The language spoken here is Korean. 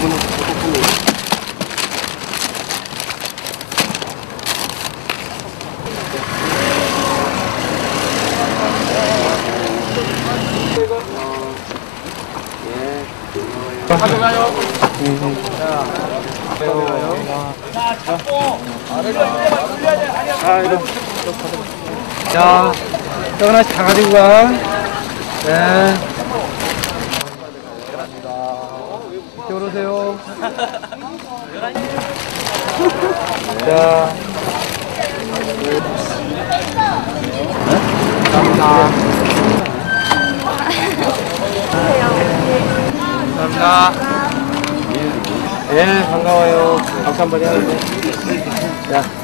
문을 닫고 가져가요. 가져가요. 자, 잡고 아래로 이때만 돌려야 돼. 아니야. 아, 이거. 자, 저거 하나씩 다 가지고 가. 네. 이쪽으로 오세요. 자. 감사합니다. 감사합니다. 예, 반가워요. 박수 한번 해야지. 자.